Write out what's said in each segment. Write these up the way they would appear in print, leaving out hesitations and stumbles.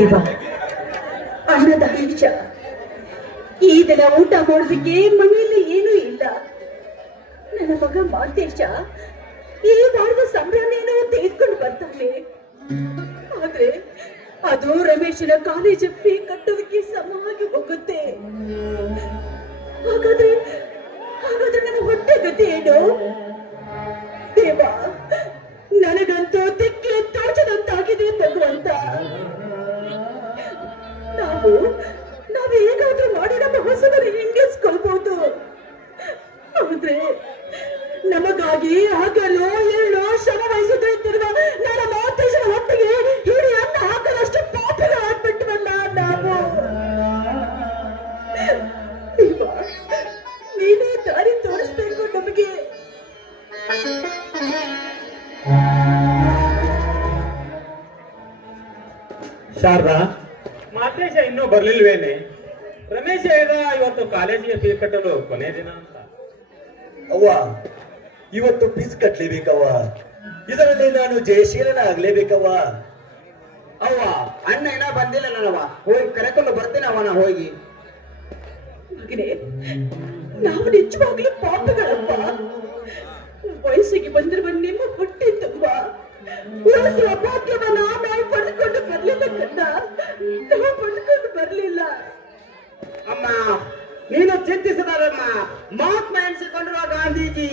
ದೇವ, ಅನ್ನದ ಹಂಚ ಈ ದಿನ ಊಟ ಮಾಡೋದಕ್ಕೆ ಮನೆಯಲ್ಲಿ ಏನೂ ಇಲ್ಲ. ನನ್ನ ಮಗ ಮಾಂತೇಶ ಈ ವಾರದ ಸಂಭ್ರಮೇನೋ ತೆಗೆದುಕೊಂಡು ಬರ್ತಾನೆ. ಆದ್ರೆ ಅದು ರಮೇಶನ ಕಾಲೇಜ್ ಫೀ ಕಟ್ಟೋದಕ್ಕೆ ಸಮವಾಗಿ ಹೋಗುತ್ತೆ. ಹಾಗಾದ್ರೆ ನನ್ನ ಹೊಟ್ಟೆ ಗತಿ ಏನು? ದೇವ, ನನಗಂತೂ ದಿಕ್ಕೆ ತೋಚದಂತಾಗಿದೆ ಭಗವಂತ. ನಾವು ಹೇಗಾದ್ರೂ ಮಾಡಿ ನಮ್ಮ ಹೊಸದನ್ನು ಹಿಂಗಿಸ್ಕೊಳ್ಬಹುದು. ಆದ್ರೆ ನಮಗಾಗಿ ಹಗಲು ಏಳು ಶ್ರಮ ವಹಿಸುತ್ತಿರುವ ನನ್ನ ಮಾತೇಶನ ಹೊಟ್ಟೆಗೆ ಹಿಡಿ ಅನ್ನ ಹಾಕದಷ್ಟು ಪಾಪಗಳು ಆಗ್ಬಿಟ್ವಲ್ಲ ನಾವು. ನೀನೇ ದಾರಿ ತೋರಿಸ್ಬೇಕು ನಮಗೆ. ಶಾರದಾ, ಮಾತೇಶ ಇನ್ನೂ ಬರ್ಲಿಲ್ವೇನೆ? ರಮೇಶ ಹೇಳ್ದ ಇವತ್ತು ಕಾಲೇಜಿಗೆ ಫೀಸ್ ಕಟ್ಟಲು ಕೊನೆ ದಿನ ಅಂತ. ಅವ್ವ, ಇವತ್ತು ಫೀಸ್ ಕಟ್ಲೇಬೇಕವ್ವ. ಇದರಲ್ಲಿ ನಾನು ಜಯಶೀಲನ ಆಗ್ಲೇಬೇಕವ್ವ. ಅವ್ವ, ಅಣ್ಣ ಏನೋ ಬಂದಿಲ್ಲ ನನ್ನವ್ವ. ಹೋಗಿ ಕರೆಕೊಂಡು ಬರ್ತೇನೆ ಅವನ ಹೋಗಿ. ಮಗನೇ, ನಾವು ನಿಜವಾಗ್ಲೂ ಪಾಪಗಳಪ್ಪ. ವಯಸ್ಸಿಗೆ ಬಂದಿರುವ ನಿಮ್ಮ ಹೊಟ್ಟೆ ತುಂಬಾ ಉಳಿಸುವ ಭಾಗ್ಯವನ್ನ ನಾವು ಪಡೆದುಕೊಂಡು ಬರ್ಲಿಲ್ಲ ಕಣ್ಣ. ನಾವು ಪಡೆದುಕೊಂಡು ಬರ್ಲಿಲ್ಲ. ಅಮ್ಮ, ನೀನು ಚಿಂತಿಸದಾರಮ್ಮ. ಮಹಾತ್ಮ ಎನಿಸಿಕೊಂಡಿರುವ ಗಾಂಧೀಜಿ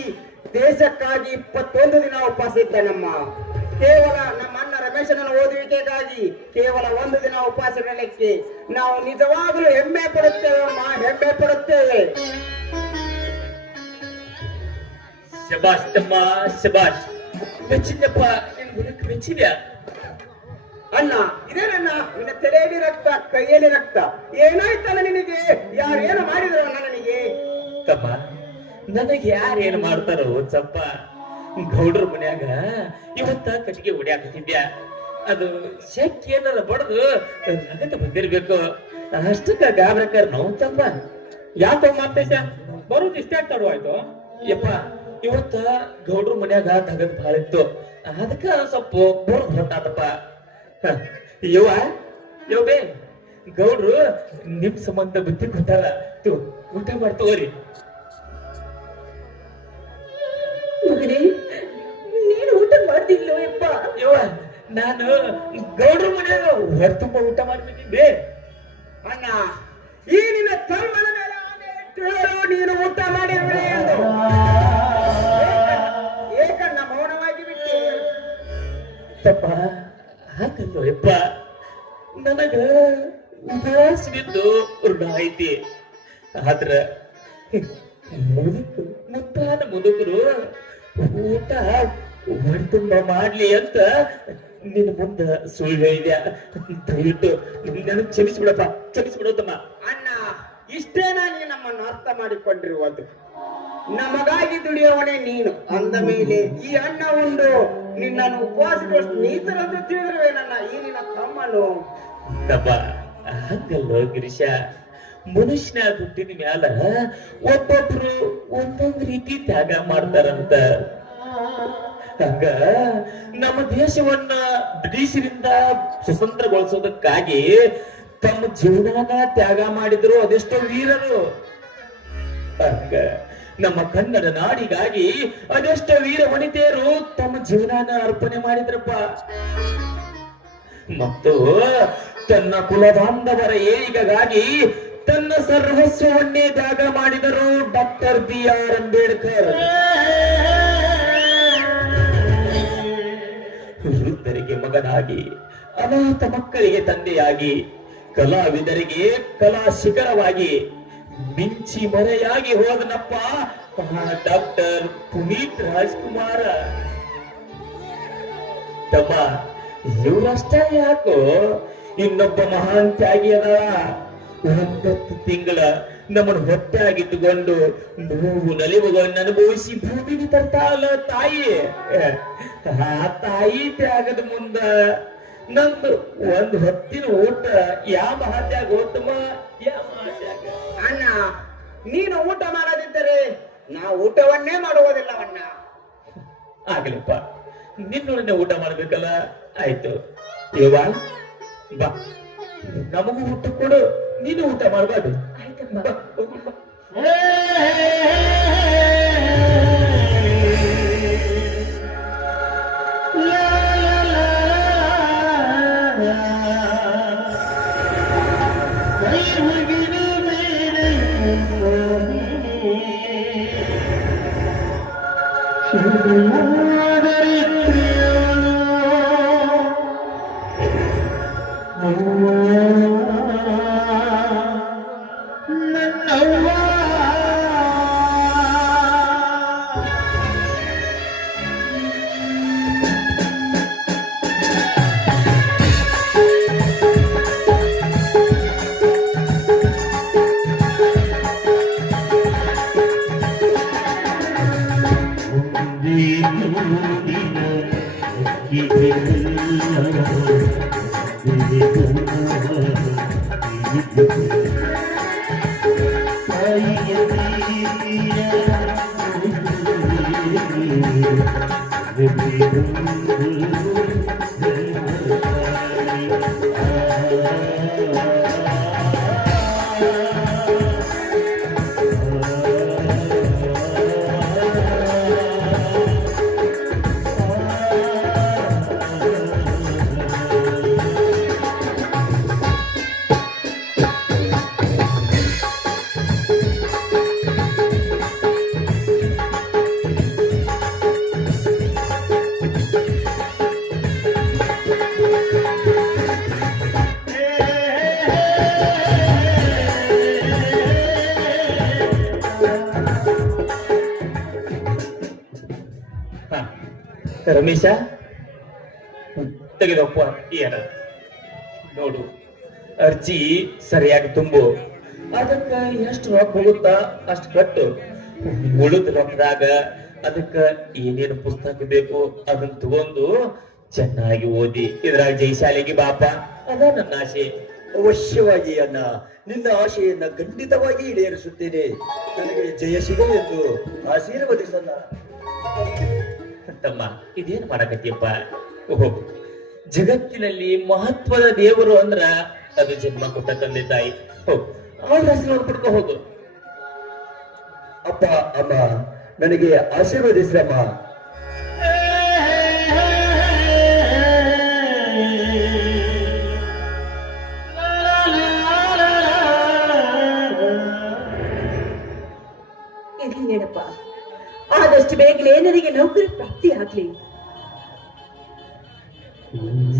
ದೇಶಕ್ಕಾಗಿ 21 ದಿನ ಉಪವಾಸ ಇದ್ದಾನಮ್ಮ. ಕೇವಲ ನಮ್ಮ ಅಣ್ಣ ರಮೇಶನ ಓದುವಿಕೆಗಾಗಿ ಕೇವಲ 1 ದಿನ ಉಪವಾಸ ಇರಲಿಕ್ಕೆ ನಾವು ನಿಜವಾಗಲೂ ಹೆಮ್ಮೆ ಪಡುತ್ತೇವೆ ಅಮ್ಮ, ಹೆಮ್ಮೆ ಪಡುತ್ತೇವೆ. ಶಬಾಷ್ ತಮ್ಮ, ಶಬಾಷ್. ಮೆಚ್ಚಿದಪ್ಪ, ನಿನ್ ಗುಣಕ್ಕೆ ಮೆಚ್ಚಿದ್ಯಾ? ಅಣ್ಣ, ಇದೇನಣ್ಣ ನಿನ್ನ ತಲೆಯಲ್ಲಿ ರಕ್ತ, ಕೈಯಲ್ಲಿ ರಕ್ತ. ಏನಾಯ್ತಲ್ಲ ನಿನಗೆ? ಯಾರೇನು ಮಾಡಿದ್ರು ಅಣ್ಣ ನನಗೆ? ತಮ್ಮ, ನನಗೆ ಯಾರೇನು ಮಾಡ್ತಾರೋ ಚಪ್ಪ. ಗೌಡ್ರ ಮನ್ಯಾಗ ಇವತ್ತ ಕಟ್ಟಿಗೆ ಹೊಡ್ಯಾಕತ್ತಿದ್ಯಾ. ಅದು ಶೆಕ್ ಏನಾರ ಬಡ್ದು ನಗತ ಬಂದಿರ್ಬೇಕು. ಅಷ್ಟಕ್ಕ ಗಾಬ್ರಕಾರ ನೋವು ಚಪ್ಪ. ಯಾಕೋ ಮಾತೇಶ ಬರೋದು ಇಷ್ಟೇ ತಡವಾಯ್ತು? ಯಪ್ಪ, ಇವತ್ತ ಗೌಡ್ರ ಮನ್ಯಾಗ ತಗದ್ ಭಾಳ ಇತ್ತು. ಅದಕ್ಕ ಸ್ವಲ್ಪ ಬರೋದ್ ಹೊಟ್ಟಾತಪ್ಪ. ಯವ್ವ ಬೇ, ಗೌಡ್ರು ನಿಮ್ ಸಂಬಂಧ ಬುದ್ಧಿ ಕೊಟ್ಟಾರ. ಊಟ ಮಾಡ್ತೋರಿ. ಮಗನೇ, ನೀನು ಊಟ ಮಾಡ್ತಿಲ್ಲೋ ಯಪ್ಪ? ಯವ್ವ, ನಾನು ಗೌಡ್ರ ಮನ್ಯಾಗ ಹೊರ ತುಂಬ ಊಟ ಮಾಡ್ಬಿಟ್ಟಿದ್ದೆ. ಅಣ್ಣ, ಈ ನಿನ್ನ ತಮ್ಮನ ಮೇಲೆ ಆಣೆ ಇಟ್ಟು ನೀನು ಊಟ ಮಾಡಿರುವೆ ಎಂದು. ಏಕಣ್ಣ ಮೌನವಾಗಿ ಬಿಟ್ಟೆ? ತಪ್ಪ ಹಾಕಲ್ಲೋ ಯಪ್ಪ. ನನಗ ಉಪವಾಸ ಬಿದ್ದು ಋಣ ಐತಿ. ಆದ್ರ ಮುದ್ದಾದ ಮುದುಕರು ಊಟ ಹೊರತುಂಬ ಮಾಡ್ಲಿ ಅಂತ ನಿನ್ನ ಮುಂದ ಸುಳ್ಳು ಹೇಳಿದ್ಯಾ. ದಯವಿಟ್ಟು ನನಗೆ ಕ್ಷಮಿಸ್ಬಿಡಪ್ಪ, ಕ್ಷಮಿಸ್ಬಿಡೋತಮ್ಮ. ಅಣ್ಣ, ಇಷ್ಟೇನಾ ನೀ ನಮ್ಮನ್ನು ಅರ್ಥ ಮಾಡಿಕೊಂಡಿರುವುದು? ನಮಗಾಗಿ ದುಡಿಯೋವನೇ ನೀನು ಅಂದ ಮೇಲೆ ಈ ಅಣ್ಣ ಉಂಡು ನಿನ್ನನ್ನು ಉಪವಾಸದಷ್ಟು ನೀತರಂತ ತಿಳಿದಿರುವೇನನ್ನ ಈ ನಿನ್ನ ತಮ್ಮನು. ತಪ್ಪ ಹಂಗಲ್ಲೋ ಗಿರೀಶ. ಮನುಷ್ಯನ ಹುಟ್ಟಿದ ಮ್ಯಾಲ ಒಬ್ಬೊಬ್ರು ಒಂದೊಂದು ರೀತಿ ತ್ಯಾಗ ಮಾಡ್ತಾರಂತ. ಹಂಗ ನಮ್ಮ ದೇಶವನ್ನ ಬ್ರಿಟಿಷರಿಂದ ಸ್ವತಂತ್ರಗೊಳಿಸೋದಕ್ಕಾಗಿ ತಮ್ಮ ಜೀವನನ ತ್ಯಾಗ ಮಾಡಿದ್ರು ಅದೆಷ್ಟೋ ವೀರರು. ಹಂಗ ನಮ್ಮ ಕನ್ನಡ ನಾಡಿಗಾಗಿ ಅದೆಷ್ಟೋ ವೀರ ವನಿತೆಯರು ತಮ್ಮ ಜೀವನನ ಅರ್ಪಣೆ ಮಾಡಿದ್ರಪ್ಪ. ಮತ್ತು ತನ್ನ ಕುಲ ಬಾಂಧವರ ಏಳಿಗೆಗಾಗಿ ತನ್ನ ಸರ್ವಸ್ವವನ್ನೇ ತ್ಯಾಗ ಮಾಡಿದರು ಡಾಕ್ಟರ್ BR ಅಂಬೇಡ್ಕರ್. ವೃದ್ಧರಿಗೆ ಮಗನಾಗಿ, ಅನಾಥ ಮಕ್ಕಳಿಗೆ ತಂದೆಯಾಗಿ, ಕಲಾವಿದರಿಗೆ ಕಲಾ ಶಿಖರವಾಗಿ ಮಿಂಚಿ ಮರೆಯಾಗಿ ಹೋದನಪ್ಪ ಡಾಕ್ಟರ್ ಪುನೀತ್ ರಾಜ್ಕುಮಾರ. ತಮ್ಮ, ಇವರಷ್ಟೇ ಯಾಕೋ, ಇನ್ನೊಬ್ಬ ಮಹಾನ್ ತ್ಯಾಗಿ ಅದಳ. 9 ತಿಂಗಳ ನಮ್ಮನ್ನು ಹೊಟ್ಟೆಯಾಗಿಟ್ಟುಕೊಂಡು ನೋವು ನಲಿವುಗಳನ್ನು ಅನುಭವಿಸಿ ಭೂಮಿಗೆ ತರ್ತಾಳ ತಾಯಿ. ಆ ತಾಯಿ ತ್ಯಾಗದ ಮುಂದ ನಂದು ಒಂದು ಹೊತ್ತಿನ ಊಟ ಯಾವ ಮಹಾತ್ಯಾಗ ಓತಮ್ಮ, ಯಾವ ಮಹಾತ್ಯಾಗ? ಅಣ್ಣ, ನೀನು ಊಟ ಮಾಡದಿದ್ದರೆ ನಾವು ಊಟವನ್ನೇ ಮಾಡುವುದಿಲ್ಲವಣ್ಣ. ಆಗಲಪ್ಪ, ನಿನ್ನೊಡನೆ ಊಟ ಮಾಡ್ಬೇಕಲ್ಲ. ಆಯ್ತು ಯವ್ವ, ಬಾ ನಮಗೂ ಊಟ ಕೊಡು, ನೀನು ಊಟ ಮಾಡಬಾರ್ದು. ಆಯ್ತಪ್ಪ. ರಮೇಶ, ತೆಗೆದಪ್ಪ ಏನ ನೋಡು, ಅರ್ಜಿ ಸರಿಯಾಗಿ ತುಂಬು, ಅದಕ್ಕ ಎಷ್ಟು ರೊಕ್ಕ ಹೋಗುತ್ತಾ ಅಷ್ಟು ಕಟ್ಟು. ಉಳಿದ ರೊಕ್ಕದಾಗ ಅದಕ್ಕ ಏನೇನು ಪುಸ್ತಕ ಬೇಕು ಅದನ್ನ ತಗೊಂಡು ಚೆನ್ನಾಗಿ ಓದಿ ಇದ್ರಾಗ ಜೈಶಾಲೆಗೆ ಬಾಪ. ಅದ ನನ್ನ ಆಸೆ. ಅವಶ್ಯವಾಗಿ ಅಣ್ಣ, ನಿನ್ನ ಆಶೆಯನ್ನ ಖಂಡಿತವಾಗಿ ಈಡೇರಿಸುತ್ತೇನೆ. ನನಗೆ ಜಯ ಸಿಗಲಿ ಎಂದು ಆಶೀರ್ವದಿಸಲ್ಲ. ತಮ್ಮ, ಇದೇನು ಮಾಡಕತ್ತಿಯಪ್ಪ? ಹೋಗು. ಜಗತ್ತಿನಲ್ಲಿ ಮಹತ್ವದ ದೇವರು ಅಂದ್ರ ಅದು ಜನ್ಮ ಕೊಟ್ಟ ತಂದೆ ತಾಯಿ. ಹೋಗು, ಅವ್ರ ಆಶೀರ್ವಾದ ಪಡ್ಕೊ ಹೋಗು. ಅಪ್ಪ ಅಮ್ಮ, ನನಗೆ ಆಶೀರ್ವದಿಸ್ರಮ್ಮ. ಇರ್ಲಿ ನೇಣಪ್ಪ, ಆದಷ್ಟು ಬೇಗನೆ ನನಗೆ ನೌಕರಿ ಪ್ರಾಪ್ತಿ ಆಗ್ಲಿ.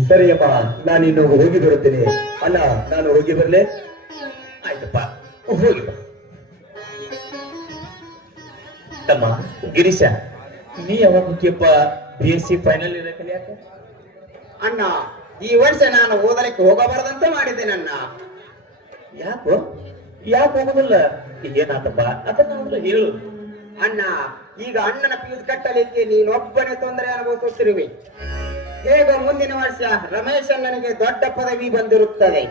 ಸರಿಯಮ್ಮ, ನಾನಿನ್ನು ಹೋಗಿ ಬರುತ್ತೇನೆ. ಅಣ್ಣ, ನಾನು ಹೋಗಿ ಬರ್ಲೆ? ಆಯ್ತಪ್ಪ, ಹೋಗಿ ಬಾ. ತಮ್ಮ ಗಿರೀಶ, ನೀ ಯಾವಾಗ ಮುಖ್ಯಪ್ಪ BSc ಫೈನಲ್ ಇರ ಕಲಿಯಾಕ? ಅಣ್ಣ, ಈ ವರ್ಷ ನಾನು ಓದಲಿಕ್ಕೆ ಹೋಗಬಾರದಂತ ಮಾಡಿದ್ದೇನಣ್ಣ. ಯಾಕೋ ಯಾಕೆ ಹೋಗುದಿಲ್ಲ? ಏನಾತಪ್ಪ ಅದನ್ನ ಹೇಳು. ಅಣ್ಣ, ಈಗ ಅಣ್ಣನ ಫೀಸ್ ಕಟ್ಟಲಿಕ್ಕೆ ನೀನೊಬ್ಬನೇ ತೊಂದರೆ ಅನುಭವಿಸುತ್ತಿರುವೆ. ಹೇಗೋ ಮುಂದಿನ ವರ್ಷ ರಮೇಶ್ ಅಣ್ಣನಿಗೆ ದೊಡ್ಡ ಪದವಿ ಬಂದಿರುತ್ತದೆ,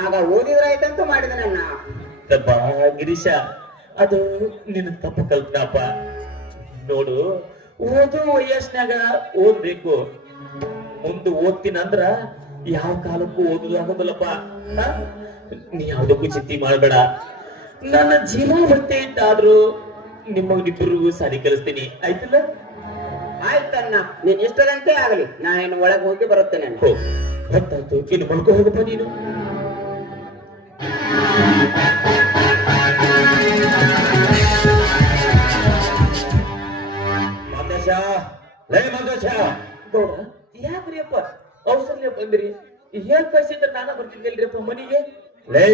ಆಗ ಓದಿದ್ರಾಯ್ತಂತೂ ಮಾಡಿದನಣ್ಣ. ತಪ್ಪ ಗಿರೀಶ, ಅದು ನಿನ್ನ ತಪ್ಪು ಕಲ್ಪನಾಪ. ನೋಡು, ಓದೋ ವಯಸ್ಸಿನಾಗ ಓದ್ಬೇಕು. ಮುಂದೆ ಓದ್ತೀನಂದ್ರ ಯಾವ ಕಾಲಕ್ಕೂ ಓದುದು ಆಗೋದಿಲ್ಲಪ್ಪ. ನೀ ಯಾವ್ದಕ್ಕೂ ಚಿಂತೆ ಮಾಡಬೇಡ. ನನ್ನ ಜೀವ ಹೊಟ್ಟೆ ಇಟ್ಟಾದ್ರೂ ನಿಮ್ಮನಿಬ್ಬರಿಗೂ ಸಾರಿ ಕಲಿಸ್ತೀನಿ, ಆಯ್ತಲ್ಲ? ಆಯ್ತಣ್ಣ, ನೀನ್ ಎಷ್ಟರಂತೆ ಆಗಲಿ, ನಾನೇನು ಒಳಗೆ ಹೋಗಿ ಬರುತ್ತೇನೆ. ಗೊತ್ತಾಯ್ತು, ಇನ್ನು ಮಲ್ಕೋ ಹೋಗಪ್ಪ ನೀನು. ಗೌಡ, ಯಾಕ್ರಿಯಪ್ಪ ಔಷಧ ಬಂದ್ರಿ? ಹೇಳ್ ಕಳ್ಸಿದ್ರೆ ನಾನು ಬರ್ತಿದ್ದಲ್ರಿಯಪ್ಪ ಮನೆಗೆ. ಲೇ,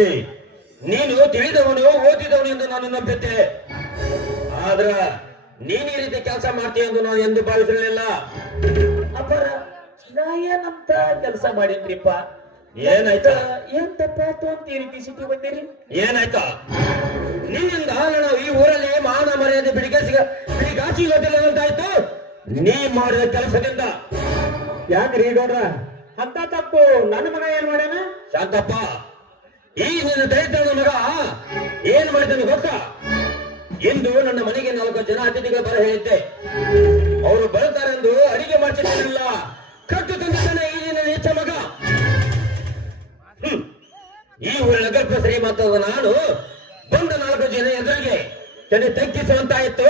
ನೀನು ತಿಳಿದವನು ಓದಿದವನು ಎಂದು ನಾನು ನಂಬಿದ್ದೆ. ಆದ್ರ ನೀನ್ ಈ ರೀತಿ ಕೆಲಸ ಮಾಡ್ತೀಯ ಎಂದು ನಾನು ಎಂದು ಭಾವಿಸಲಿಲ್ಲ. ಅಪ್ಪರ, ನಾ ಏನಂತ ಕೆಲಸ ಮಾಡಿದ್ರಿಪ್ಪ? ಏನಾಯ್ತ? ಏನ್ ತಪ್ಪಾತು ಅಂತ ಈ ರೀತಿ ಸಿಟಿ ಬಂದಿರಿ? ಏನಾಯ್ತಾ? ನಿನ್ನಿಂದ ನಾವು ಈ ಊರಲ್ಲಿ ಮಾನ ಮರ್ಯಾದೆ ಬಿಡಿಗಾಸಿ ಗೊತ್ತಿಲ್ಲದಂತಾಯ್ತು ನೀ ಮಾಡಿದ ಕೆಲಸದಿಂದ. ಯಾಕ್ರಿ ಗೌಡ್ರ ಅಂತ ತಪ್ಪು ನನ್ನ ಮಗ ಏನ್ ಮಾಡ್ಯಾನ? ಶಾಂತಪ್ಪ, ಈ ನಿನ್ನ ದರಿದ್ರ ಮಗ ಏನ್ ಮಾಡಿದನು ಗೊತ್ತಾ? ಇಂದು ನನ್ನ ಮನೆಗೆ 4 ಜನ ಅತಿಥಿಗಳು ಬರ ಹೇಳಿದ್ದೆ. ಅವರು ಬರುತ್ತಾರೆಂದು ಅಡಿಗೆ ಮಾಡ್ತಿರಲಿಲ್ಲ. ಕಟ್ಟು ತಂದಿದ್ದಾನೆ ಈ ನಿನ್ನ ನೀಚ ಮಗ. ಈ ಊರಿನ ಗರ್ಭ ಶ್ರೀಮಂತದ ನಾನು ಬಂದ 4 ಜನ ಎದುರಿಗೆ ತಲೆ ತಗ್ಗಿಸುವಂತಾಯಿತು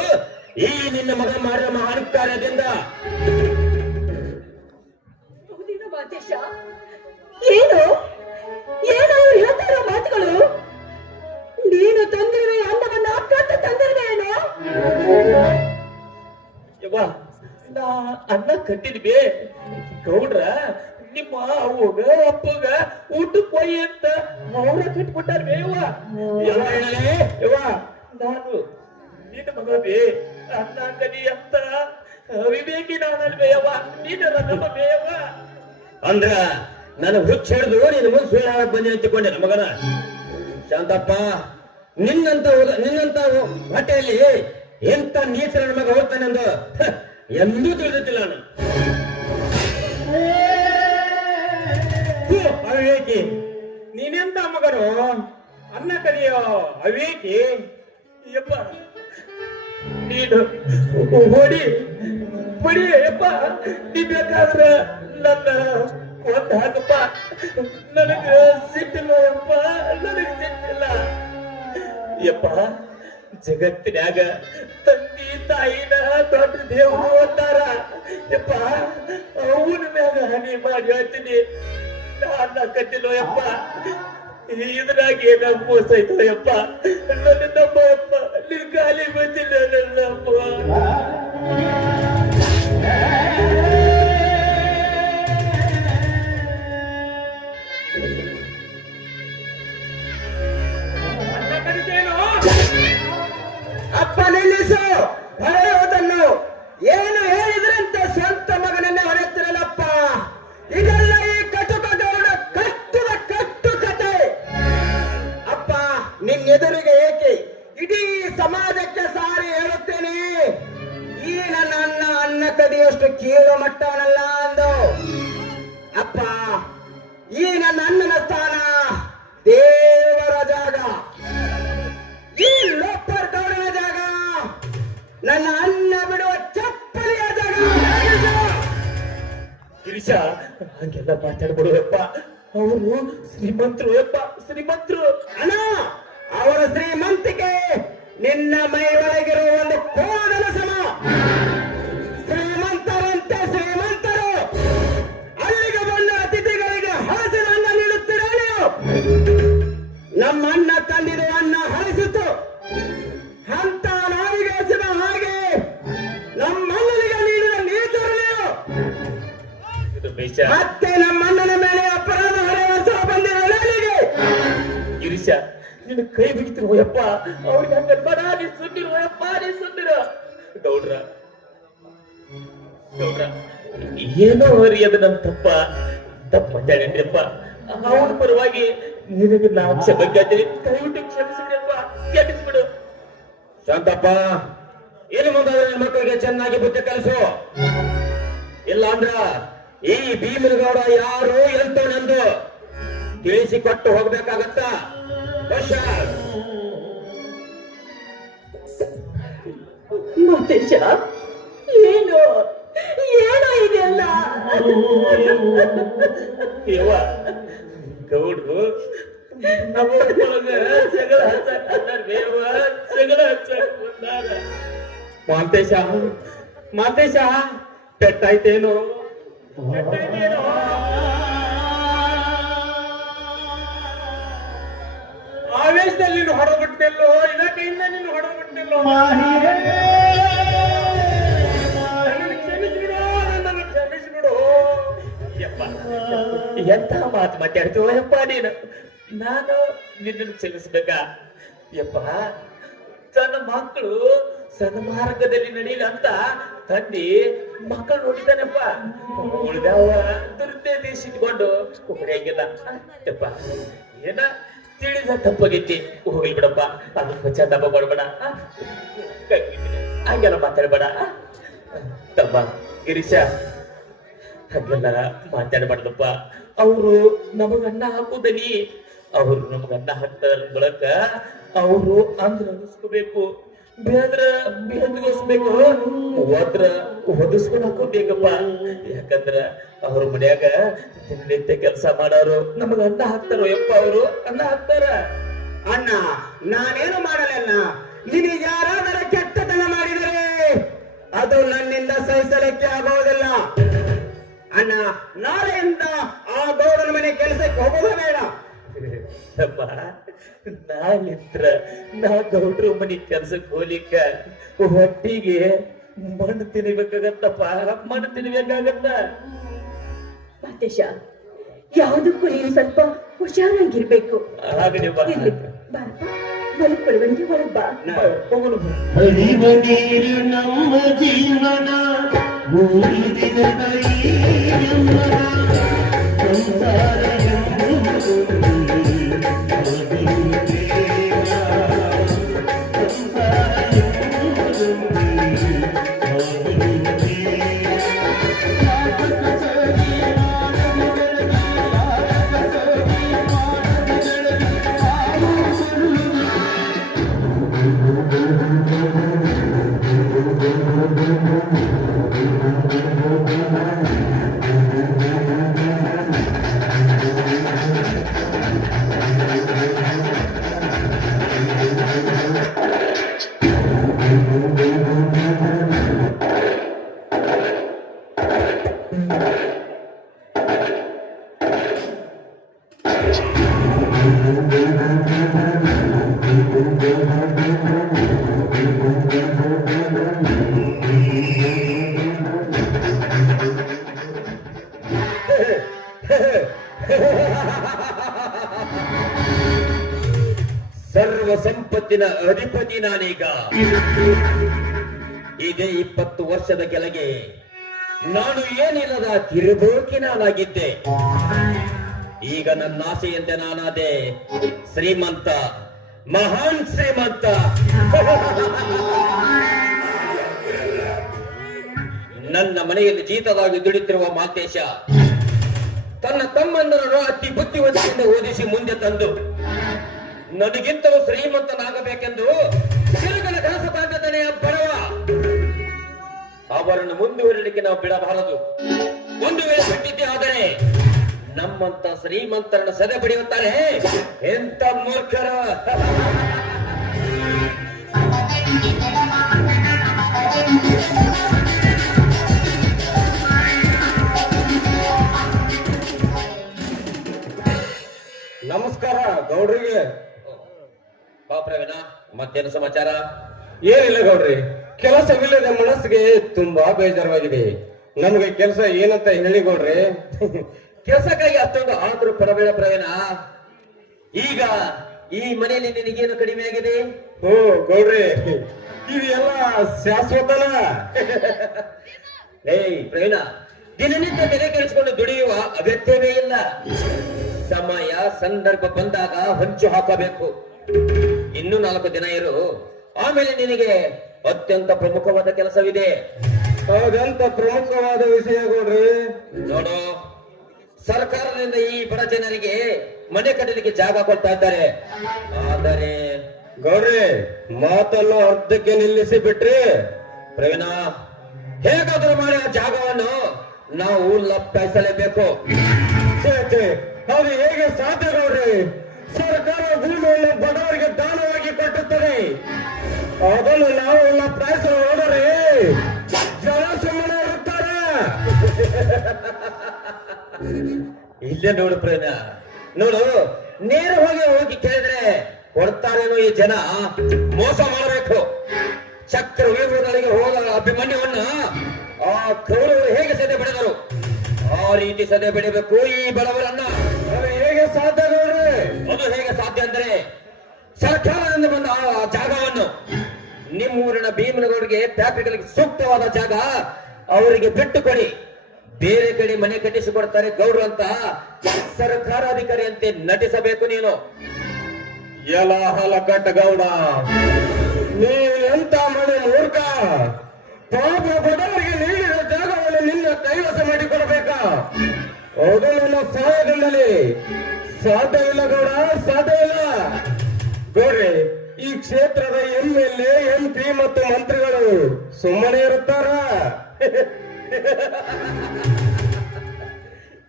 ಈ ನಿನ್ನ ಮಗ ಮಾಡಿದ ಮಹಾನ್ ಕಾರ್ಯದಿಂದ. ಹೌದೇನು ಮಾತೇಶ? ಏನು ಏನು ಅವ್ರು ಹೇಳ್ತಾರೋ ಮಾತುಗಳು? ನೀನು ತಂದಿರುವೆ ಅನ್ನವನ್ನ ಅಕ್ಕ ತಂದಿರುವೇನು? ಯವ್ವ ನಾ ಅನ್ನ ಕಟ್ಟಿದ್ವಿ ಗೌಡ್ರ ನಿಮ್ಮ ಅವ್ವಗ ಅಪ್ಪಗ ಊಟಕ್ಕೆ ಹೋಯಿ ಅಂತ ಅವ್ರ ಕಟ್ಬಿಟ್ಟಾರ ಯವ್ವ. ಯವ್ವ ನಾನು ನಿನ್ನ ಮಗವೇ ಅನ್ನ ಕಲಿ ಅಂತ ವಿವೇಕಿ ನಾನಲ್ವೇ ಯವ್ವ, ನೀನು ನನ್ನ ಬೇಯವ್ವ. ಅಂದ್ರ ನಾನು ಹುಚ್ಚ ಹಿಡಿದು ನೀನು ಮುಂದೆ ಸುಳ್ಳು ಹೇಳಕ್ ಬಂದಿ ಅಂತಿಕೊಂಡೆ ಮಗನ. ಶಾಂತಪ್ಪ, ನಿನ್ನಂತ ಹೊಟ್ಟೆಯಲ್ಲಿ ಎಂತ ನೀಚ ನನ್ನ ಮಗ ಹೋಗ್ತಾನೆಂದು ಎಂದೂ ತಿಳಿದಿಲ್ಲ ನಾನು. ಅವಿವೇಕಿ, ನೀನೆಂತ ಮಗನು ಅನ್ನ ಕಲಿಯೋ ಅವಿವೇಕಿ? ಯಪ್ಪ ನೀನು ಹೊಡಿ ಹೊಡಿ ಯಪ್ಪ, ನೀ ಬೇಕಾದ್ರ ನನ್ನ ಕೊಂದು ಹಾಕಪ್ಪ, ನನಗ ಸಿಟ್ಟಿಲ್ಲ ಯಪ್ಪ, ನನಗ ಸಿಟ್ಟಿಲ್ಲ ಯಪ್ಪ. ಜಗತ್ತಿನ್ಯಾಗ ತಂದಿ ತಾಯಿನ ದೊಡ್ಡ ದೇವರು ಅಂತಾರ ಯಪ್ಪ, ಅವನ ಮ್ಯಾಗ ಹನಿ ಮಾಡಿ ಹೇಳ್ತೀನಿ. ನನ್ನ ಕಟ್ಟಿಲ್ಲ ಯಪ್ಪ, ಇದ್ರಾಗ ಏನ ಮೋಸ ಐತೋ ಯಪ್ಪ, ನನ್ನ ನಮ್ಮ ಅಪ್ಪ ನಿನ್ ಗಾಲಿ ಬಂದಿಲ್ಲ ನನ್ನಪ್ಪ. ಅನ್ನ ಕಲಿತೇನೋ? ಅಪ್ಪ ನಿಲ್ಲಿಸು ಹೊರೆಯೋದನ್ನು. ಏನು ಹೇಳಿದ್ರಂತ ಸ್ವಂತ ಮಗನನ್ನೇ ಹೊರೆಯುತ್ತಿರಲ್ಲಪ್ಪ. ಇದೆಲ್ಲ ಈ ಕಟುಕಗೌಡ ಕಟ್ಟುವ ಕಟ್ಟು ಕತೆ. ಅಪ್ಪ ನಿನ್ನೆದುರಿಗೆ ಏಕೆ ಇಡೀ ಸಮಾಜಕ್ಕೆ ಸಾರಿ ಹೇಳುತ್ತೇನೆ, ಈ ನನ್ನ ಅನ್ನ ಕದಿಯಷ್ಟು ಕೀಳು ಮಟ್ಟವನಲ್ಲ ಅಂದು. ಅಪ್ಪ, ಈ ನನ್ನ ಅಣ್ಣನ ಸ್ಥಾನ ದೇವರ ಜಾಗ, ಈ ಲೋಪರ್ ಗೌಡನ ಜಾಗ, ನನ್ನ ಅನ್ನ ಬಿಡುವ ಚಪ್ಪಲಿಯ ಜಾಗ. ಗಿರೀಶ ಹಂಗೆಲ್ಲ ಮಾತಾಡ್ಬಿಡು ಯಪ್ಪ, ಅವರು ಶ್ರೀಮಂತರು ಯಪ್ಪ, ಶ್ರೀಮಂತರು. ಅಣ್ಣ, ಅವರ ಶ್ರೀಮಂತಿಕೆ ನಿನ್ನ ಮೈ ಒಳಗಿರುವ ಒಂದು ಕೋದಲ ಸಮ. ಶ್ರೀಮಂತರಂತೆ ಶ್ರೀಮಂತರು ಅಲ್ಲಿಗೆ ಬಂದ ಅತಿಥಿಗಳಿಗೆ ಹಳಸಿದ ಅನ್ನ ನೀಡುತ್ತೀರ ನೀವು. ನಮ್ಮ ಅನ್ನ ತಂದಿರುವ ಅನ್ನ ಹಳಸಿತು ಅಂತ ನಾವಿಗೆ ಹಸಿದ ಹಾಗೆ ನಮ್ಮ ಅಣ್ಣನಿಗೆ ನೀಡಿದ ನೀತರು ನೀವು. ಇದು ಬೇಷ ಮತ್ತೆ ನಮ್ಮ ಅಣ್ಣನ ಮೇಲೆ ಅಪರಾಧ ಹೊರೆವರ್ಸಲು ಬಂದಿರೋ ನನಗೆ. ಗಿರೀಶ ನಿನ್ನ ಕೈ ಬಿಡ್ತಿರುವ ಯಪ್ಪ, ಅವ್ರಿಗೆ ಹಂಗ ಬರ ನೀ ಸುಟ್ಟಿರುವ ಯಪ್ಪ, ನೀ ಸುಟ್ಟಿರ. ಗೌಡ್ರ ಗೌಡ್ರ ಏನೋ ಅವ್ರಿ ಅದು ನಮ್ ತಪ್ಪ ಮಾತಾಡೇನ್ರಿಯಪ್ಪ. ಅವನ ಪರವಾಗಿ ನಿನಗೆ ನಾ ಕ್ಷಮೆ ದಯವಿಟ್ಟು ಕ್ಷಮಿಸ್ಬಿಡಪ್ಪ, ಕ್ಷಮಿಸ್ಬಿಡು. ಶಾಂತಪ್ಪ, ಇನ್ನು ಮುಂದಾದ್ರೆ ನನ್ನ ಮಕ್ಕಳಿಗೆ ಚೆನ್ನಾಗಿ ಬುದ್ಧಿ ಕಲಿಸು. ಇಲ್ಲ ಅಂದ್ರ ಈ ಭೀಮನಗೌಡ ಯಾರು ಎಂತವನೆಂದು ತಿಳಿಸಿಕೊಟ್ಟು ಹೋಗ್ಬೇಕಾಗತ್ತ. ಮಾತೇಶ, ಏನು ಏನೋ ಇದೆಲ್ಲ? ಯವ್ವ ಗೌಡ್ರು ನಮ್ಮ ಒಳಗ ಜಗಳ ಹಚ್ಚಾಕ ಬಂದಾರ ಬೇವ, ಜಗಳ ಹಚ್ಚಾಕ ಬಂದಾರ. ಮಾತೇಶ ಪೆಟ್ಟಾಯ್ತೇನೋ? ಪೆಟ್ಟಾಯ್ತೇನೋ? ಆವೇಶದಲ್ಲಿ ನೀನು ಹೊಡೆದು ಬಿಟ್ಟೆಲ್ಲೋ, ಇದಕ್ಕಿಂದ ನೀನು ಹೊಡೆದು ಬಿಟ್ಟೆಲ್ಲೋ. ನನ್ನನ್ನು ಕ್ಷಮಿಸಿಬಿಡು. ಯಪ್ಪ ಎಂತ ಮಾತು ಮಾತಾಡ್ತೀವ ಯಪ್ಪ ನೀನು. ನಾನು ನಿನ್ನನ್ನು ಕ್ಷಮಿಸ್ಬೇಕ ಯಪ್ಪ? ತನ್ನ ಮಕ್ಕಳು ಸನ್ಮಾರ್ಗದಲ್ಲಿ ನಡೀಲಿ ಅಂತ ತಂದಿ ಮಕ್ಕಳು ನೋಡಿದ್ದಾನಪ್ಪ. ಉಳಿದವ ದುರ್ದೇದಿ ಸಿಟ್ಕೊಂಡು ಹೊಡೆಯಂಗಿಲ್ಲ ಯಪ್ಪ. ಏನ ತಿಳಿದ ತಪ್ಪಾಗೈತಿ, ಹೋಗ್ಲಿ ಬಿಡಪ್ಪ, ಅದು ಪಶ್ಚಾತ್ತಾಪ ಮಾಡಬೇಡ, ಹಂಗೆಲ್ಲ ಮಾತಾಡಬೇಡ ತಮ್ಮ ಗಿರೀಶ. ಹಾಗೆಲ್ಲ ಮಾತಾಡಬಾರ್ದಪ್ಪ. ಅವರು ನಮಗನ್ನ ಹಾಕುದನಿ, ಅವರು ನಮಗನ್ನ ಹಾಕ್ತಾರ ಬಳಕ ಅವರು ಅಂದ್ರ ಅನಿಸ್ಕೋಬೇಕು. ಬೇದ್ರ ಬೇದ್ಗೋಸ್ಬೇಕು ಹೋದ್ರ ಹೊದಿಸ್ಕೊಂಡು ಹಾಕೋಬೇಕಪ್ಪ. ಯಾಕಂದ್ರ ಅವ್ರ ಮನ್ಯಾಗ ದಿನನಿತ್ಯ ಕೆಲಸ ಮಾಡೋರು ನಮಗ ಅನ್ನ ಹಾಕ್ತಾರೋ ಯಪ್ಪ, ಅವರು ಅನ್ನ ಹಾಕ್ತಾರ. ಅಣ್ಣ ನಾನೇನು ಮಾಡಲಣ್ಣ, ನಿನಗೆ ಯಾರಾದರೂ ಕೆಟ್ಟತನ ಮಾಡಿದರೆ ಅದು ನನ್ನಿಂದ ಸಹಿಸಲಿಕ್ಕೆ ಆಗುವುದಿಲ್ಲ ಅಣ್ಣ. ನಾಳೆಯಿಂದ ಆ ಗೌಡನ ಮನೆ ಕೆಲಸಕ್ಕೆ ಹೋಗೋದು ಬೇಡ. ಅಪ್ಪ, ನಾಳಿತ್ರ ನಾ ಗೌಡ್ರು ಮನಿ ಕೆಲ್ಸಕ್ಕೆ ಹೋಲಿಕ್ಕ ಹೊಟ್ಟಿಗೆ ಮಣ್ಣು ತಿನ್ಬೇಕಾಗತ್ತಪ್ಪ, ಮಣ್ಣು ತಿನ್ಬೇಕಾಗತ್ತ. ಮಾತೇಶ, ಯಾವುದಕ್ಕೂ ನೀನು ಸ್ವಲ್ಪ ಹುಷಾರಾಗಿರ್ಬೇಕು. ಹಾಗಡೆ ಬಾ. ಇರ್ಲಿ, ಬಾರಪ್ಪ, ಮಲ್ಕೊಳ್ಳುವಂಗೆ ಹೊರಗ್ ಬಾ. ಹೋಗೋಣ ಬಾ. ಹರಿವ ನೀರು ನಮ್ಮ ಜೀವನ, 3 ದಿನದ ಈ ಯಮನ, ಸಂಸಾರ ಎಂಬುದು ಮಧುರೇನ, ಸಂಸಾರ ಎಂಬುದು ಮಧುರೇನ. ಸರ್ವ ಸಂಪತ್ತಿನ ಅಧಿಪತಿ ನಾನೀಗ. ಇದೇ 20 ವರ್ಷದ ಕೆಳಗೆ ನಾನು ಏನಿಲ್ಲದ ಕಿರುಬೋಕಿ ನಾನಾಗಿದ್ದೆ. ಈಗ ನನ್ನ ಆಸೆಯಂತೆ ನಾನಾದೆ ಶ್ರೀಮಂತ, ಮಹಾನ್ ಶ್ರೀಮಂತ. ನನ್ನ ಮನೆಯಲ್ಲಿ ಜೀತದಾಗಿ ದುಡಿತಿರುವ ಮಾತೇಶ ತನ್ನ ತಮ್ಮಂದರನ್ನು ಅತಿ ಬುದ್ಧಿವಂತಿಕೆಯಿಂದ ಓದಿಸಿ ಮುಂದೆ ತಂದು ನನಗಿಂತಲೂ ಶ್ರೀಮಂತನಾಗಬೇಕೆಂದು ತಿರುಗನ ಕೆಲಸ ತಾಂಗದನೆಯ ಬಡವ. ಅವರನ್ನು ಮುಂದುವರಿಲಿಕ್ಕೆ ನಾವು ಬಿಡಬಾರದು. ಒಂದು ವೇಳೆ ಬಿಟ್ಟಿದ್ದೆ ಆದರೆ ನಮ್ಮಂತ ಶ್ರೀಮಂತರನ್ನು ಸದೆ ಬಡಿಯುತ್ತಾರೆ. ಎಂತ ಮೂರ್ಖರ! ನಮಸ್ಕಾರ ಗೌಡ್ರಿಗೆ. ಪ್ರವೀಣ, ಮತ್ತೇನು ಸಮಾಚಾರ? ಏನಿಲ್ಲ ಗೌಡ್ರಿ, ಕೆಲಸವಿಲ್ಲದ ಮನಸ್ಸಿಗೆ ತುಂಬಾ ಬೇಜಾರವಾಗಿದೆ. ನಮಗೆ ಕೆಲಸ ಏನಂತ ಹೇಳಿ ಗೌಡ್ರಿ. ಕೆಲಸಕ್ಕಾಗಿ ಅಷ್ಟೊಂದು ಆದ್ರೂ ಪರಬೇಡ ಪ್ರವೀಣ. ಈಗ ಈ ಮನೆಯಲ್ಲಿ ನಿನಗೇನು ಕಡಿಮೆ ಆಗಿದೆ? ಓ ಗೌಡ್ರಿ, ಇದೆಲ್ಲ ಶಾಶ್ವತನ. ಏಯ್ ಪ್ರವೀಣ, ದಿನನಿತ್ಯ ತಲೆ ಕೆಡಿಸಿಕೊಂಡು ದುಡಿಯುವ ಅಗತ್ಯವೇ ಇಲ್ಲ. ಸಮಯ ಸಂದರ್ಭ ಬಂದಾಗ ಹೊಂಚು ಹಾಕಬೇಕು. ಇನ್ನು 4 ದಿನ ಇರು, ಆಮೇಲೆ ನಿನಗೆ ಅತ್ಯಂತ ಪ್ರಮುಖವಾದ ಕೆಲಸವಿದೆ. ಅದೆಂತ ಪ್ರಮುಖವಾದ ವಿಷಯ ಗೌಡ್ರಿ? ನೋಡು, ಸರ್ಕಾರದಿಂದ ಈ ಬಡ ಜನರಿಗೆ ಮನೆ ಕಟ್ಟಲಿಕ್ಕೆ ಜಾಗ ಕೊಡ್ತಾ ಇದ್ದಾರೆ. ಆದರೆ ಗೌಡ್ರಿ, ಮಾತನ್ನು ಅರ್ಧಕ್ಕೆ ನಿಲ್ಲಿಸಿ ಬಿಟ್ರಿ. ಪ್ರವೀಣ, ಹೇಗಾದ್ರೂ ಮಾಡಿ ಆ ಜಾಗವನ್ನು ನಾವು ಲಪ್ಪಿಸಲೇಬೇಕು. ಅದು ಹೇಗೆ ಸಾಧ್ಯ ಗೌಡ್ರಿ? ಸರ್ಕಾರ ಭೂಮಿಯನ್ನು ಬಡವರಿಗೆ ದಾನವಾಗಿ ಕೊಟ್ಟುತ್ತದೆ. ಅದನ್ನು ನಾವು ಲಪ್ಪಿಸಲು ಹೋದರೆ ಜನ ಸುಮ್ಮನೆ ಇರುತ್ತಾರೆ. ಇಲ್ಲೇ ನೋಡು ಪ್ರವೀಣ, ನೋಡು, ನೇರವಾಗಿ ಹೋಗಿ ಕೇಳಿದ್ರೆ ಕೊಡ್ತಾರೇನೋ ಈ ಜನ. ಮೋಸ ಮಾಡಬೇಕು. ಚಕ್ರವ್ಯೂಹಗಳಿಗೆ ಹೋದ ಅಭಿಮನ್ಯುವನ್ನ ಆ ಕೌರವರು ಹೇಗೆ ಸದೆ ಬಡಿದರು, ಆ ರೀತಿ ಸದೆ ಬಡಿಬೇಕು ಈ ಬಡವರನ್ನ. ಅದು ಹೇಗೆ ಸಾಧ್ಯ ಗೌಡ್ರಿ? ಅದು ಹೇಗೆ ಸಾಧ್ಯ ಅಂದ್ರೆ, ಸರ್ಕಾರದಿಂದ ಬಂದ ಆ ಜಾಗವನ್ನು ನಿಮ್ಮೂರಿನ ಭೀಮನಗೌಡಿಗೆ ಫ್ಯಾಕ್ಟರಿಗಳಿಗೆ ಸೂಕ್ತವಾದ ಜಾಗ ಅವರಿಗೆ ಬಿಟ್ಟು ಕೊಡಿ. ಬೇರೆ ಕಡೆ ಮನೆ ಕಟ್ಟಿಸಿಕೊಡ್ತಾರೆ ಗೌಡ್ರು ಅಂತ ಸರ್ಕಾರ ಅಧಿಕಾರಿಯಂತೆ ನಟಿಸಬೇಕು ನೀನು. ಎಲ್ಲ ಹಲಕಟ್ಟ ಗೌಡ, ನೀವು ಎಂತ ಮನೆ ಮೂರ್ಖ! ಪಾಪ ಬಡವರಿಗೆ ನೀಡಿದ ಜಾಗವನ್ನು ನಿನ್ನ ಕೈವಶ ಮಾಡಿಕೊಡಬೇಕಾ? ಅದು ನನ್ನ ಸಹಾಯದಿಂದಲೇ ಸಾಧ್ಯವಿಲ್ಲ ಗೌಡ, ಸಾಧ್ಯವಿಲ್ಲ. ಗೌಡ್ರಿ, ಈ ಕ್ಷೇತ್ರದ MLA MP ಮತ್ತು ಮಂತ್ರಿಗಳು ಸುಮ್ಮನೆ ಇರುತ್ತಾರ?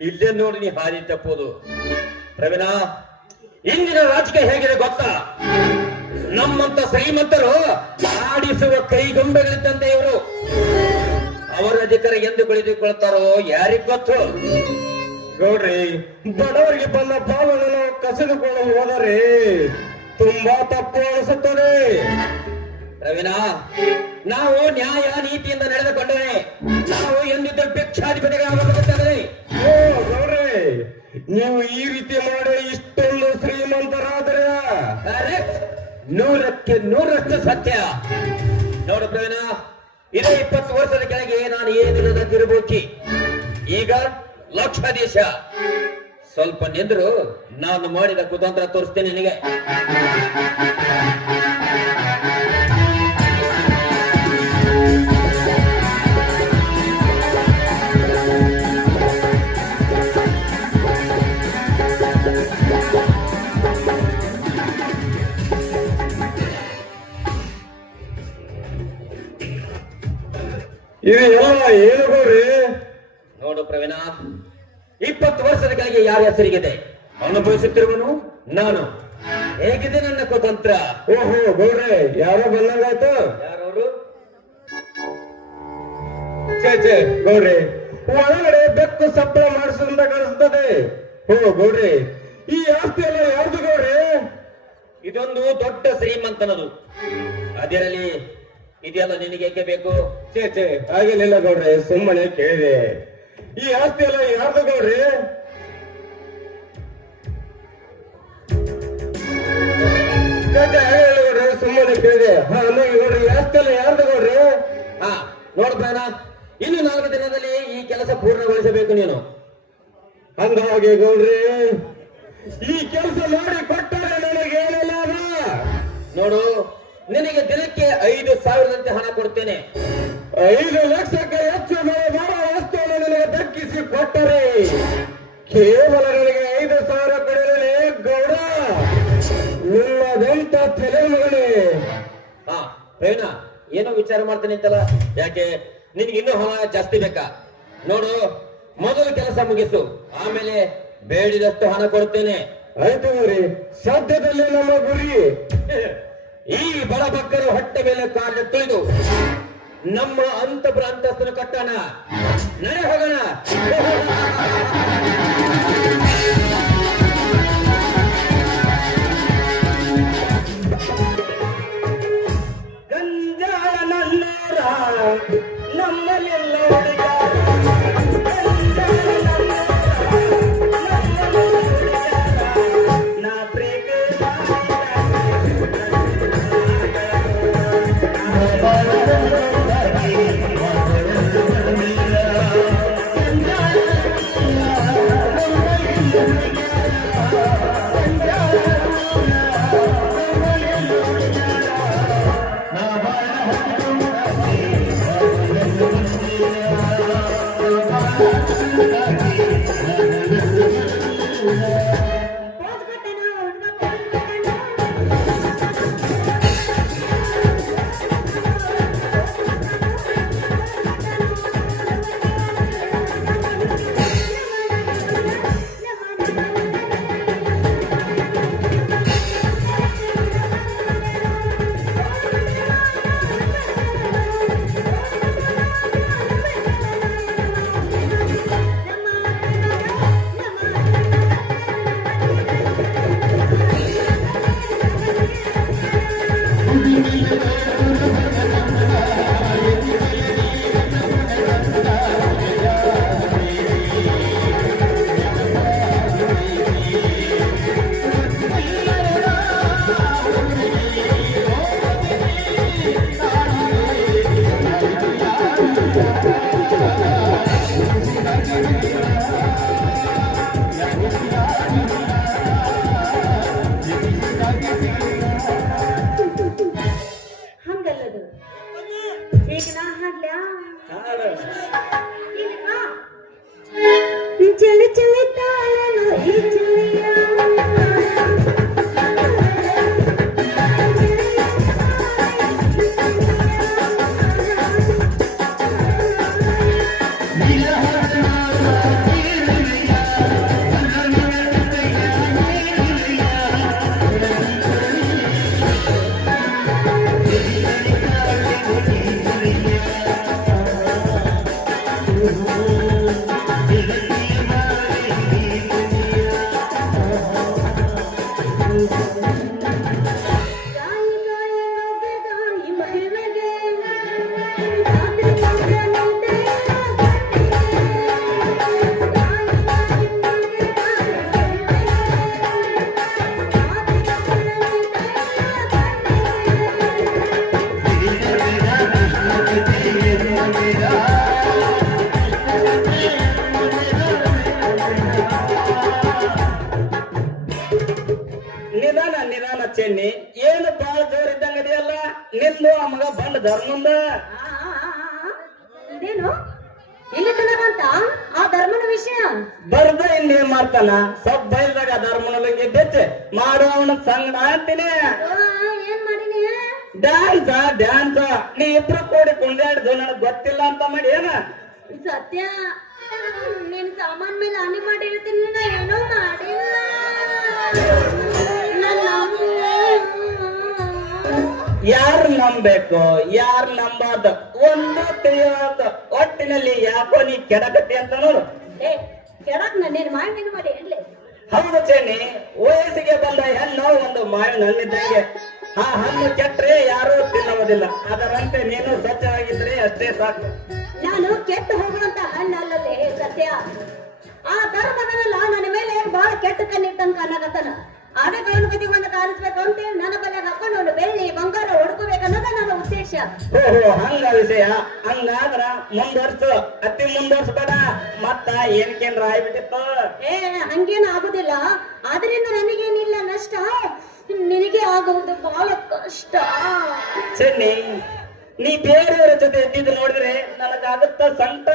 ಇಲ್ಲೇ ನೋಡಿ ನೀ ಹಾದಿ ತಪ್ಪೋದು. ಪ್ರವೀಣ, ಇಂದಿನ ರಾಜಕೀಯ ಹೇಗಿದೆ ಗೊತ್ತಾ? ನಮ್ಮಂತ ಶ್ರೀಮಂತರು ಆಡಿಸುವ ಕೈಗೊಂಬೆಗಳಿದ್ದಂತೆ ಇವರು. ಅವರ ಅಧಿಕಾರ ಎಂದು ಬೆಳೆದುಕೊಳ್ತಾರೋ ಯಾರಿಗ್ ಗೊತ್ತು? ಗೌಡ್ರಿ, ಬಡವರಿಗೆ ಬಂದ ಪಾಲನ್ನು ಕಸಿದುಕೊಂಡು ಹೋದರೆ ತುಂಬಾ ತಪ್ಪು ಅನಿಸುತ್ತದೆ. ಪ್ರವೀಣ, ನಾವು ನ್ಯಾಯ ನೀತಿಯಿಂದ ನಡೆದುಕೊಂಡರೆ ನಾವು ಎಂದಿದ್ದರೂ ಭಿಕ್ಷಾಧಿಪತಿಗಳಾಗಬೇಕಾದರೆ. ಓ ಗೌಡ್ರಿ, ನೀವು ಈ ರೀತಿ ಮಾಡಿ ಇಷ್ಟೊಂದು ಶ್ರೀಮಂತರಾದರೆ ನೂರಕ್ಕೆ ನೂರಷ್ಟು ಸತ್ಯ. ನೋಡು ಪ್ರವೀಣ, ಇದೇ 20 ವರ್ಷದ ಕೆಳಗೆ ನಾನು ಏನಿಲ್ಲದ ತಿರುಬೋಕಿ, ಈಗ ಲಕ್ಷಾಧೀಶ. ಸ್ವಲ್ಪ ನಿಂದ್ರು, ನಾನು ಮಾಡಿದ ಕುತಂತ್ರ ತೋರಿಸ್ತೇನೆ ನಿನಗೆ. ಇದು ಎಲ್ಲ ಏನು ಗೌಡ್ರಿ? ನೋಡು ಪ್ರವೀಣ, 20 ವರ್ಷದ ಕೆಳಗೆ ಯಾರ ಹೆಸರಿಗಿದೆ ಅನುಭವಿಸುತ್ತಿರುವನು ನಾನು. ಹೇಗಿದೆ ನನ್ನ ಕುತಂತ್ರ? ಓಹೋ ಗೌಡ್ರೆ, ಯಾರೋ ಬಂದಂಗಾಯ್ತು. ಯಾರವರು? ಛೇ ಗೌಡ್ರಿ, ಒಳಗಡೆ ಬೆಕ್ಕು ಸಪ್ಪಳ ಮಾಡಿಸುವಂತ ಕಾಣಿಸ್ತದೆ. ಓ ಗೌಡ್ರಿ, ಈ ಆಸ್ತಿ ಎಲ್ಲ ಯಾರ್ದು ಗೌಡ್ರಿ? ಇದೊಂದು ದೊಡ್ಡ ಶ್ರೀಮಂತನದು. ಅದರಲ್ಲಿ ಇದೆಲ್ಲ ನಿನಗೆ ಏಕೆ ಬೇಕು? ಛೇ ಹಾಗೇನಿಲ್ಲ ಗೌಡ್ರೆ, ಸುಮ್ಮನೆ ಕೇಳಿದೆ. ಈ ಆಸ್ತಿ ಎಲ್ಲ ಯಾರ್ದು ಗೌಡ್ರಿ? ಗೌಡ್ರೆ, ಸುಮ್ಮನೆ ಕೇಳಿದೆ. ಹಾ ಗೌಡ್ರಿ, ಈ ಆಸ್ತಿ ಎಲ್ಲ ಯಾರ್ದು ಗೌಡ್ರಿ? ಹಾ ನೋಡ್ಬೇಡ, ಇನ್ನು 4 ದಿನದಲ್ಲಿ ಈ ಕೆಲಸ ಪೂರ್ಣಗೊಳಿಸಬೇಕು ನೀನು. ಅಂದಹಾಗೆ ಗೌಡ್ರಿ, ಈ ಕೆಲಸ ಮಾಡಿ ಕೊಟ್ಟರೆ ನನಗೇನು ಲಾಭ? ನೋಡು, ನಿನಗೆ ದಿನಕ್ಕೆ 5,000 ಹಣ ಕೊಡ್ತೇನೆ. 5 ಲಕ್ಷಕ್ಕೆ ಹೆಚ್ಚು ಬೆಲೆ ಬಾಳುವ ವಸ್ತುವನ್ನು ನನಗೆ ದಕ್ಕಿಸಿ ಕೊಟ್ಟರೆ ಕೇವಲ ನನಗೆ 5,000 ಕೊಡಲೇ ಗೌಡ, ನಿಮ್ಮದೆಂತ ತಲೆ ಮಗನೇ. ಹಾ ಪ್ರವೀಣ, ಏನೋ ವಿಚಾರ ಮಾಡ್ತೇನೆ ಅಂತಲ್ಲ, ಯಾಕೆ ನಿನ್ಗೆ ಇನ್ನೂ ಹಣ ಜಾಸ್ತಿ ಬೇಕಾ? ನೋಡು, ಮೊದಲು ಕೆಲಸ ಮುಗಿಸು, ಆಮೇಲೆ ಬೇಡಿದಷ್ಟು ಹಣ ಕೊಡ್ತೇನೆ. ಆಯ್ತು ಗೌರಿ, ಸದ್ಯದಲ್ಲಿ ನಮ್ಮ ಗುರಿ ಈ ಬಡಬಕ್ಕರು ಹೊಟ್ಟೆ ಮೇಲೆ ಕಾಲು ತುಳಿದು ನಮ್ಮ ಅಂತಪುರ ಅಂತಸ್ತನ್ನು ಕಟ್ಟೋಣ. ನಡೆ ಹೋಗೋಣ. ಗಂಜಾಳ ನನ್ನೂರ ನಮ್ಮಲ್ಲೆಲ್ಲ ಹುಡುಗಾರ. ನಾ ಪ್ರೇಮ Thank you. ಚೆನ್ನಿ ಏನು ಬಾಳ ಜೋರ್ ಇದ್ದಂಗ ಇದೆಯಲ್ಲ ನಿಂದು ಆ ಮಗ ಬಂದ ಧರ್ಮಂದ ಇದೇನು ಇಲ್ಲಿ ತನಕಂತ ಆ ಧರ್ಮದ ವಿಷಯ ಬರ್ದ ಇನ್ನೇನ್ ಮಾಡ್ತಾನ ಸ್ವಲ್ಪ ಬಯಲ್ದಾಗ ಧರ್ಮನ ಬಗ್ಗೆ ಬೆಚ್ಚ ಮಾಡೋ ಅವನ ಸಂಗಡ ಅಂತೀನಿ ಏನ್ ಮಾಡೀನಿ ಡ್ಯಾನ್ಸ್ ನೀ ಇಬ್ರು ಕೂಡಿ ಕುಂದಾಡ್ದು ನನಗ್ ಗೊತ್ತಿಲ್ಲ ಅಂತ ಮಾಡಿ ಏನ ಸತ್ಯ ನಿನ್ ಸಾಮಾನ್ ಮೇಲೆ ಹಾನಿ ಮಾಡಿ ಹೇಳ್ತೀನಿ ನಾ ಏನೋ ಮಾಡಿಲ್ಲ ಯಾರು ನಂಬೇಕು ಯಾರು ನಂಬಾರ್ದು ಒಂದು ತಿಳಿಯೋದು ಒಟ್ಟಿನಲ್ಲಿ ಯಾಕೋ ನೀ ಕೆಡಕತ್ತಿ ಅಂತ ನೋಡು ಏ ಕೆಡಕ್ ನೀನ್ ಮಾಡಿ ಹೇಳಿ ಹೌದು ಚೆನ್ನಿ ವಯಸ್ಸಿಗೆ ಬಂದ ಹೆಣ್ಣು ಒಂದು ಮಾವಿನ ಹಣ್ಣಿದ್ದಂಗೆ ಆ ಹಣ್ಣು ಕೆಟ್ಟರೆ ಯಾರೂ ತಿನ್ನುವುದಿಲ್ಲ ಅದರಂತೆ ನೀನು ಸ್ವಚ್ಛವಾಗಿದ್ರೆ ಅಷ್ಟೇ ಸಾಕು ನಾನು ಕೆಟ್ಟು ಹೋಗುವಂತ ಹಣ್ಣಲ್ಲೇ ಸತ್ಯ ಆ ಧರ್ಮದನಲ್ಲ ನನ್ನ ಮೇಲೆ ಬಹಳ ಕೆಟ್ಟ ಕಣ್ಣಿಟ್ಟಂಗ ಕಾಣಕತ್ತನ ಅದೇ ಗಣಪತಿ ಒಂದು ಕಾಣಿಸ್ಬೇಕು ಅಂತೇಳಿ ನನ್ನ ಬಲ್ಯಾಗ ಹಾಕೊಂಡು ಒಂದು ಬೆಳ್ಳಿ ಬಂಗಾರ ಹೊಡ್ಕೋಬೇಕನ್ನೋದ ನನ್ನ ಉದ್ದೇಶ ಓಹೋ ಹಂಗ ವಿಷಯ ಹಂಗಾದ್ರ ಮುಂದುವರ್ಸು ಅತಿ ಮುಂದುವರ್ಸ್ಬೇಡ ಮತ್ತ ಏನ್ಕೇನ್ರ ಆಗ್ಬಿಟ್ಟಿತ್ತು ಏ ಹಂಗೇನು ಆಗುದಿಲ್ಲ ಆದ್ರಿಂದ ನನಗೇನಿಲ್ಲ ನಷ್ಟ ನಿನಗೆ ಆಗುವುದು ಬಹಳ ಕಷ್ಟ ಚೆನ್ನಿ ನೀ ಬೇರೆಯವರ ಜೊತೆ ಇದ್ದಿದ್ದು ನೋಡಿದ್ರೆ ನನಗಾಗುತ್ತ ಸಂತ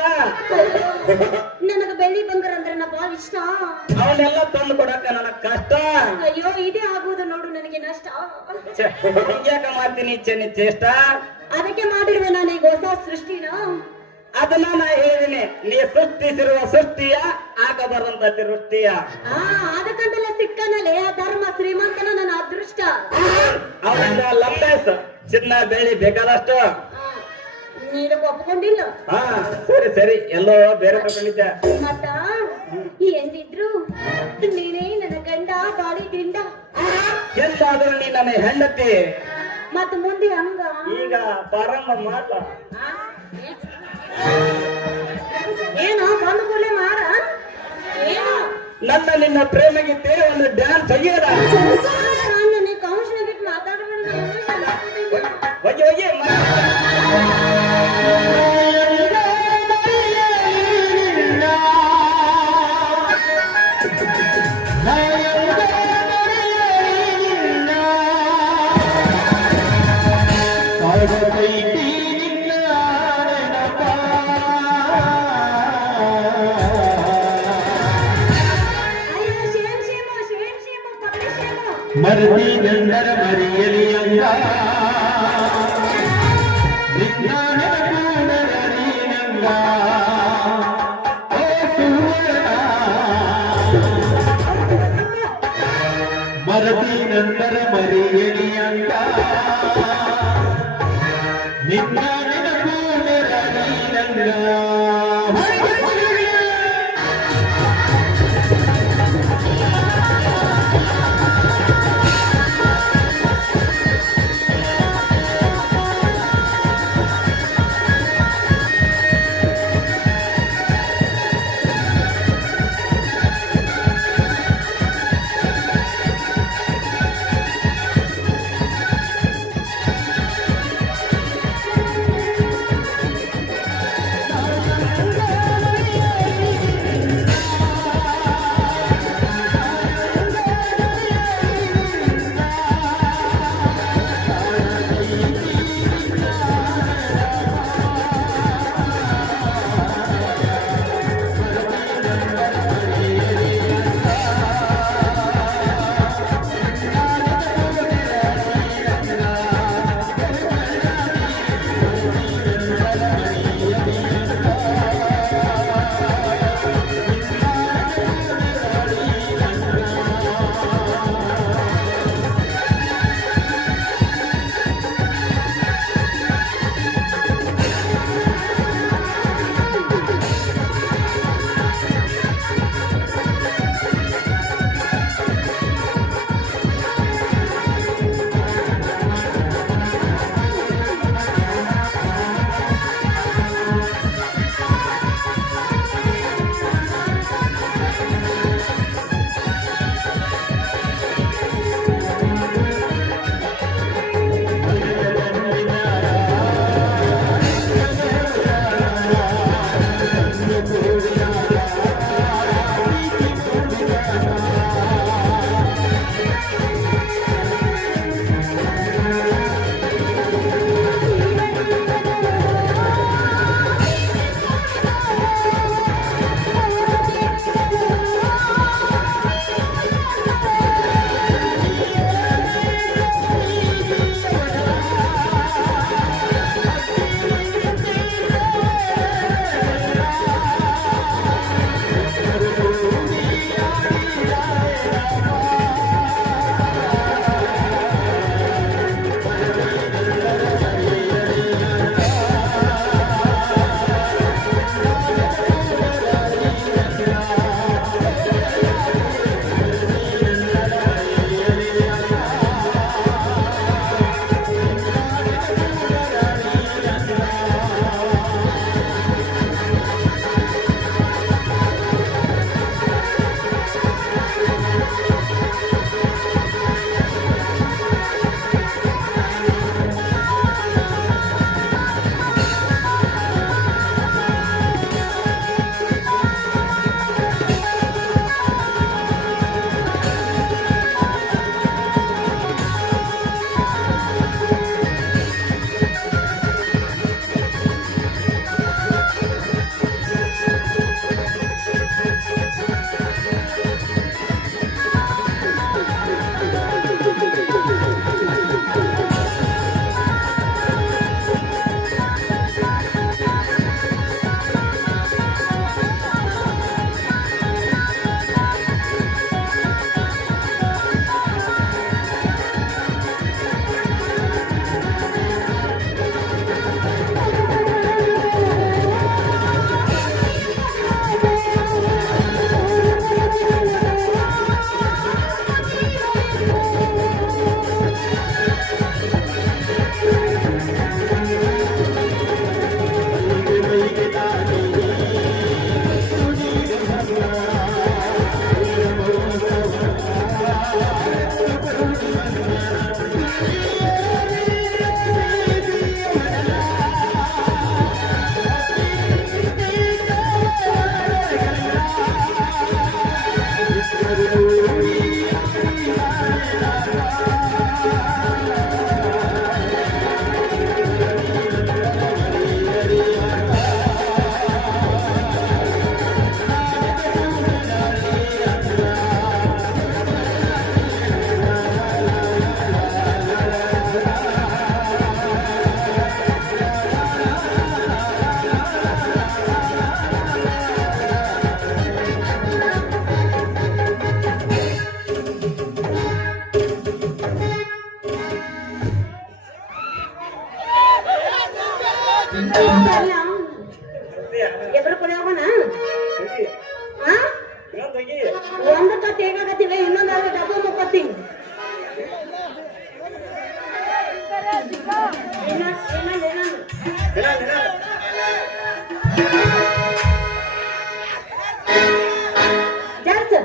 ನನಗ ಬೆಳ್ಳಿ ಬಂಗಾರ ಅಂದ್ರೆ ನಾ ಬಹಳ ಇಷ್ಟ ಅವನ್ನೆಲ್ಲ ತಂದು ಕೊಡಕ ನನಗ್ ಕಷ್ಟ ಅಯ್ಯೋ ಇದೇ ಆಗುವುದು ನೋಡು ನನಗೆ ನಷ್ಟ ಯಾಕ ಮಾಡ್ತೀನಿ ಚೆನ್ನಿ ಚೇಷ್ಟ ಅದಕ್ಕೆ ಮಾಡಿರುವೆ ನಾನು ಈಗ ಹೊಸ ಸೃಷ್ಟಿನ ಅದನ್ನ ನಾ ಹೇಳಿದೀನಿ ನೀ ಸೃಷ್ಟಿಸಿರುವ ಸೃಷ್ಟಿಯ ಆಗಬಾರಂತ ಸೃಷ್ಟಿಯ ಅದಕ್ಕಂತೆಲ್ಲ ಸಿಕ್ಕನಲ್ಲಿ ಆ ಧರ್ಮ ಶ್ರೀಮಂತನ ನನ್ನ ಅದೃಷ್ಟ ಅವರಿಂದ ಲಂಬಾಯ್ಸ ಚಿನ್ನ ಬೆಳ್ಳಿ ಬೇಕಾದಷ್ಟು ನೀನು ಒಪ್ಕೊಂಡಿಲ್ಲ ಹಾ ಸರಿ ಸರಿ ಎಲ್ಲೋ ಬೇರೆ ತಗೊಂಡಿದ್ದೆ ಮತ್ತ ಎಂದಿದ್ರು ನೀನೇ ನನ್ನ ಗಂಡ ಬಾಳಿ ದಿಂಡ ಎಲ್ಲಾದ್ರೂ ನೀ ನನ್ನ ಹೆಂಡತಿ ಮತ್ತ ಮುಂದೆ ಹಂಗ ಈಗ ಪ್ರಾರಂಭ ಮಾಡ ಏನೋ ಬಂದು ಕೂಲೆ ಮಾರ ಏನೋ ನನ್ನ ನಿನ್ನ ಪ್ರೇಮ ಗೀತೆ ಒಂದು ಡ್ಯಾನ್ಸ್ ಆಗ್ಯದ ನಾನು ಕೌನ್ಸಿಲ್ ಬಿಟ್ಟು ಹೋಗಿ ಹೋಗಿ ಮರದಿ ನಂದರ ಮರಿಯಲಿ ಅಂಗ ವಿಜ್ಞಾನಂಗ ಮರದಿ ನಂದರ ಮರಿಯಲಿ ಅಂಗ ಎಬ್ರು ಕೊನೆ ಹೋಗೋಣ ತೆಗಿ. ಹಾ ಇನ್ನೊಂದ್ ತೆಗಿ. ಒಂದು ಕತ್ತಿ ಹೇಗಾಗತ್ತೀವಿ ಇನ್ನೊಂದಾದ್ರೆ ಡಬ್ಬು ಮುಕ್ಕತ್ತಿ ಜಾರ್ಸ್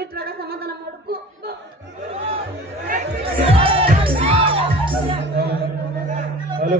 ಇಟ್ರಾಗ ಸಮಾಧಾನ ಮಾಡ್ಕೊ ಹಲೋ